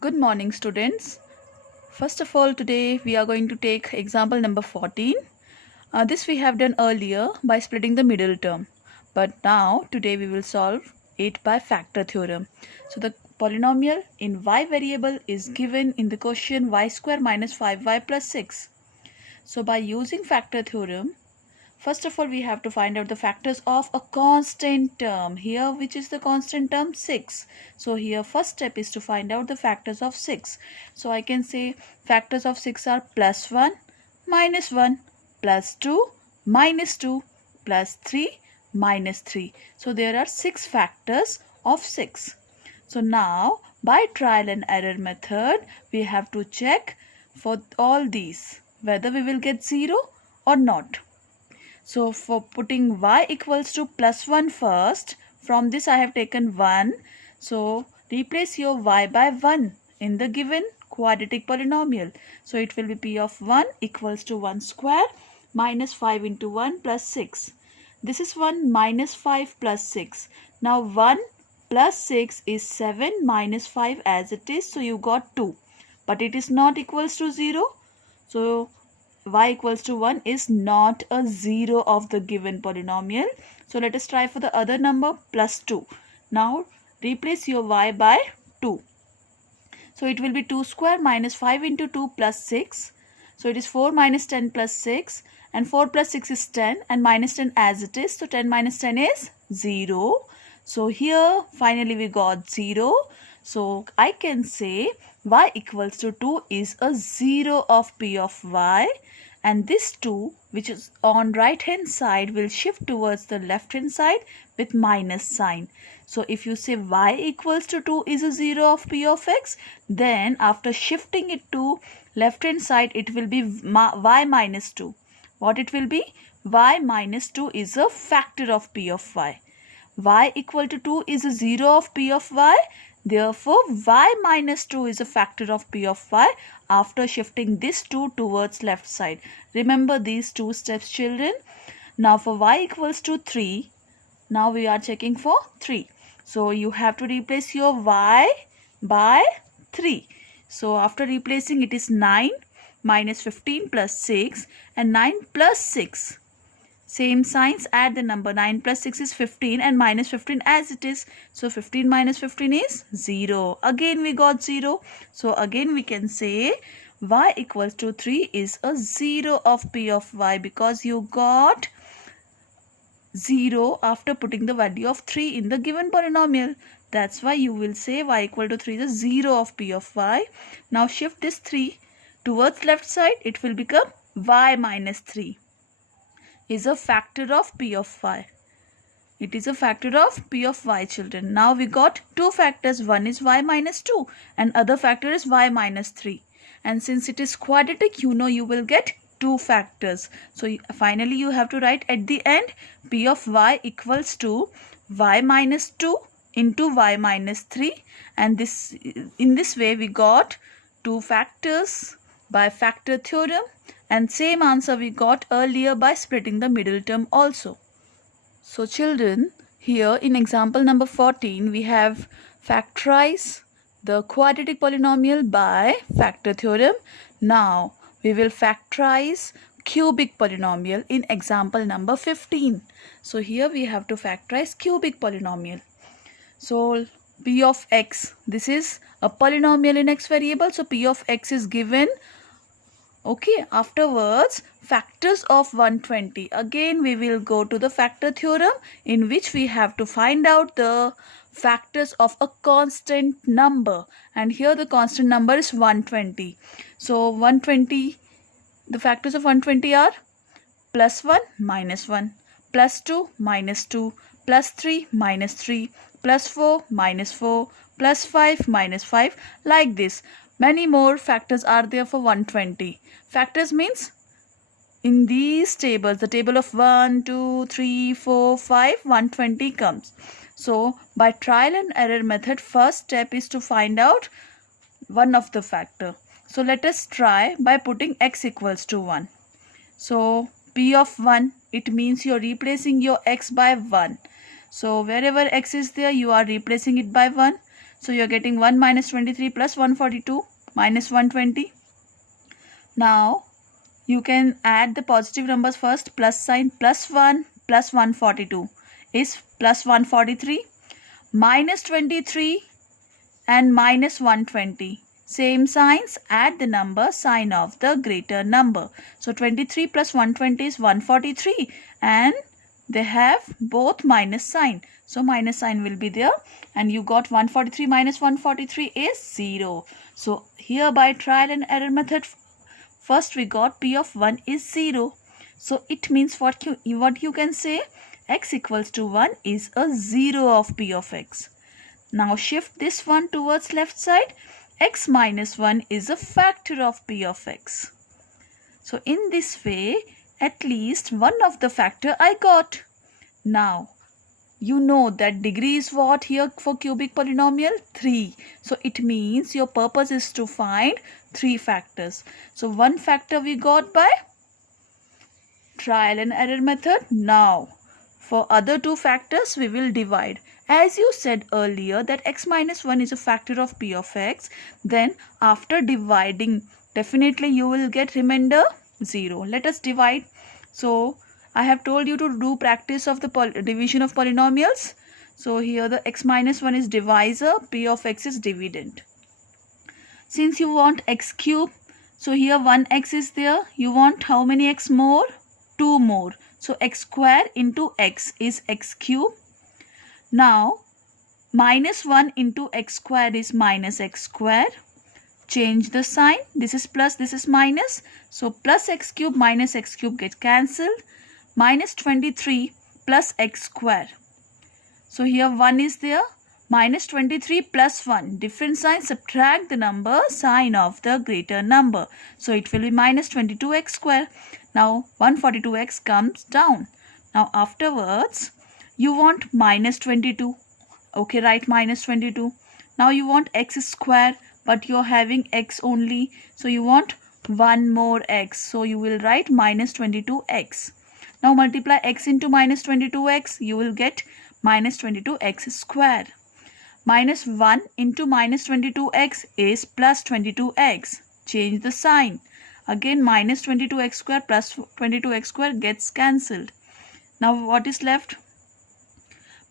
Good morning, students. First of all, today we are going to take example number 14. This we have done earlier by splitting the middle term. But now, today we will solve it by factor theorem. So, the polynomial in y variable is given in the question y square minus 5y plus 6. So, by using factor theorem, first of all, we have to find out the factors of a constant term. Here, which is the constant term? 6. So, here first step is to find out the factors of 6. So, I can say factors of 6 are plus 1, minus 1, plus 2, minus 2, plus 3, minus 3. So, there are 6 factors of 6. So, now by trial and error method, we have to check for all these whether we will get 0 or not. So for putting y equals to plus 1 first, from this I have taken 1. So replace your y by 1 in the given quadratic polynomial. So it will be p of 1 equals to 1 square minus 5 into 1 plus 6. This is 1 minus 5 plus 6. Now 1 plus 6 is 7 minus 5 as it is. So you got 2. But it is not equals to 0. So y equals to 1 is not a 0 of the given polynomial. So let us try for the other number plus 2. Now replace your y by 2. So it will be 2 square minus 5 into 2 plus 6. So it is 4 minus 10 plus 6 and 4 plus 6 is 10 and minus 10 as it is. So 10 minus 10 is 0. So here finally we got 0. So I can say y equals to 2 is a 0 of p of y, and this 2 which is on right hand side will shift towards the left hand side with minus sign. So if you say y equals to 2 is a 0 of p of x, then after shifting it to left hand side it will be y minus 2. What it will be? Y minus 2 is a factor of p of y. Y equal to 2 is a 0 of p of y. Therefore, y minus 2 is a factor of p of y after shifting this 2 towards left side. Remember these two steps, children. Now for y equals to 3, now we are checking for 3. So you have to replace your y by 3. So after replacing, it is 9 minus 15 plus 6 and 9 plus 6. Same signs, add the number. 9 plus 6 is 15 and minus 15 as it is. So 15 minus 15 is 0. Again we got 0. So again we can say y equals to 3 is a 0 of p of y because you got 0 after putting the value of 3 in the given polynomial. That's why you will say y equal to 3 is a 0 of p of y. Now shift this 3 towards left side. It will become y minus 3. Is a factor of p of y. It is a factor of p of y, children. Now we got two factors. One is y minus 2 and other factor is y minus 3. And since it is quadratic, you know you will get two factors. So finally you have to write at the end p of y equals to y minus 2 into y minus 3. And this in this way we got two factors by factor theorem. And same answer we got earlier by splitting the middle term also. So children, here in example number 14, we have factorize the quadratic polynomial by factor theorem. Now we will factorize cubic polynomial in example number 15. So here we have to factorize cubic polynomial. So p of x, this is a polynomial in x variable. So p of x is given. Okay, afterwards factors of 120. Again we will go to the factor theorem in which we have to find out the factors of a constant number. And here the constant number is 120. So 120, the factors of 120 are plus 1 minus 1, plus 2 minus 2, plus 3 minus 3, plus 4 minus 4, plus 5 minus 5, like this. Many more factors are there for 120. Factors means in these tables, the table of 1, 2, 3, 4, 5, 120 comes. So by trial and error method, first step is to find out one of the factor. So let us try by putting x equals to 1. So p of 1, it means you are replacing your x by 1. So wherever x is there, you are replacing it by 1. So you're getting 1 minus 23 plus 142 minus 120. Now you can add the positive numbers first. Plus sign, plus 1 plus 142 is plus 143. Minus 23 and minus 120. Same signs, add the number, sign of the greater number. So 23 plus 120 is 143 and they have both minus sign. So minus sign will be there and you got 143 minus 143 is 0. So here by trial and error method, first we got P of 1 is 0. So it means what you can say, x equals to 1 is a 0 of P of x. Now shift this one towards left side. X minus 1 is a factor of P of x. So in this way, at least one of the factor I got. Now, you know that degree is what here for cubic polynomial? 3. So it means your purpose is to find 3 factors. So one factor we got by trial and error method. Now, for other 2 factors, we will divide. As you said earlier that x minus 1 is a factor of P of x, then after dividing, definitely you will get remainder 0. Let us divide. So, I have told you to do practice of the division of polynomials. So, here the x minus 1 is divisor, P of x is dividend. Since you want x cube, so here 1x is there. You want how many x more? 2 more. So, x square into x is x cube. Now, minus 1 into x square is minus x square. Change the sign. This is plus, this is minus. So, plus x cube minus x cube get cancelled. Minus 23 plus x square. So, here 1 is there. Minus 23 plus 1. Different sign, subtract the number, sign of the greater number. So, it will be minus 22x square. Now, 142x comes down. Now, afterwards, you want minus 22. Okay, write minus 22. Now you want x square, but you're having x only. So you want 1 more x. So you will write minus 22x. Now multiply x into minus 22x. You will get minus 22x square. Minus 1 into minus 22x is plus 22x. Change the sign. Again minus 22x square plus 22x square gets cancelled. Now what is left?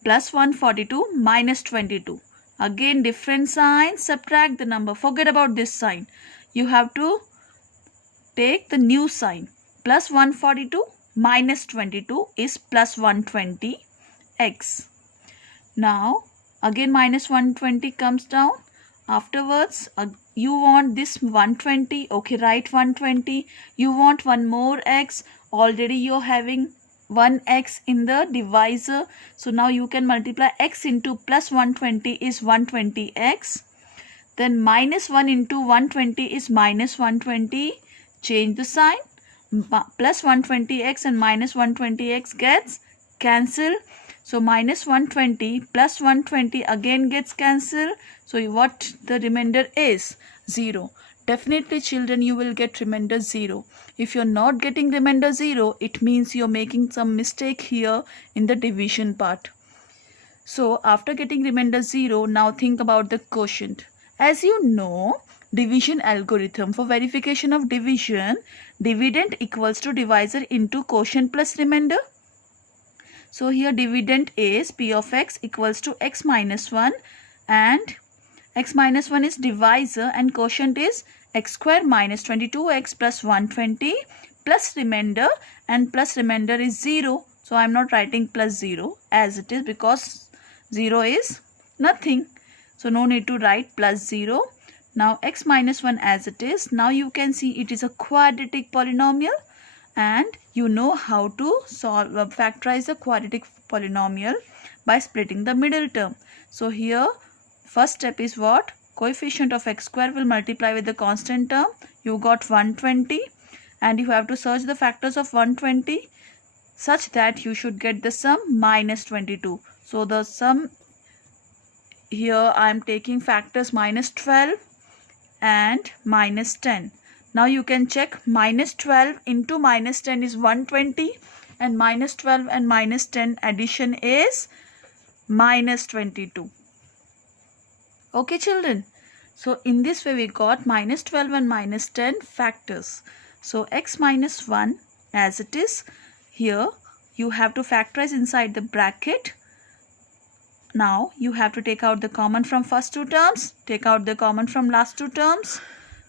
Plus 142 minus 22. Again different sign, subtract the number. Forget about this sign. You have to take the new sign. Plus 142 minus 22 is plus 120x. Now again minus 120 comes down. Afterwards you want this 120. Okay, write 120. You want one more x. Already you're having 1x in the divisor. So now you can multiply x into plus 120 is 120x. Then minus 1 into 120 is minus 120. Change the sign. Plus 120x and minus 120x gets cancelled. So minus 120 plus 120 again gets cancelled. So what the remainder is? 0. Definitely children, you will get remainder 0. If you're not getting remainder 0, it means you're making some mistake here in the division part. So after getting remainder 0, now think about the quotient. As you know, division algorithm, for verification of division, dividend equals to divisor into quotient plus remainder. So here dividend is P of x equals to x minus 1 and x minus 1 is divisor and quotient is x square minus 22x plus 120 plus remainder, and plus remainder is 0. So I am not writing plus 0 as it is because 0 is nothing. So no need to write plus 0. Now x minus 1 as it is. Now you can see it is a quadratic polynomial and you know how to solve factorize a quadratic polynomial by splitting the middle term. So here first step is what? Coefficient of x square will multiply with the constant term. You got 120 and you have to search the factors of 120 such that you should get the sum minus 22. So the sum here I am taking factors minus 12 and minus 10. Now you can check minus 12 into minus 10 is 120 and minus 12 and minus 10 addition is minus 22. Okay children, so in this way we got minus 12 and minus 10 factors. So x minus 1 as it is, here you have to factorize inside the bracket. Now you have to take out the common from first two terms, take out the common from last two terms.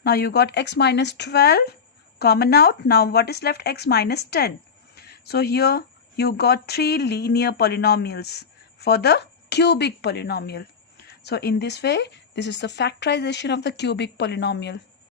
Now you got x minus 12 common out. Now what is left? X minus 10. So here you got three linear polynomials for the cubic polynomial. So in this way, this is the factorization of the cubic polynomial.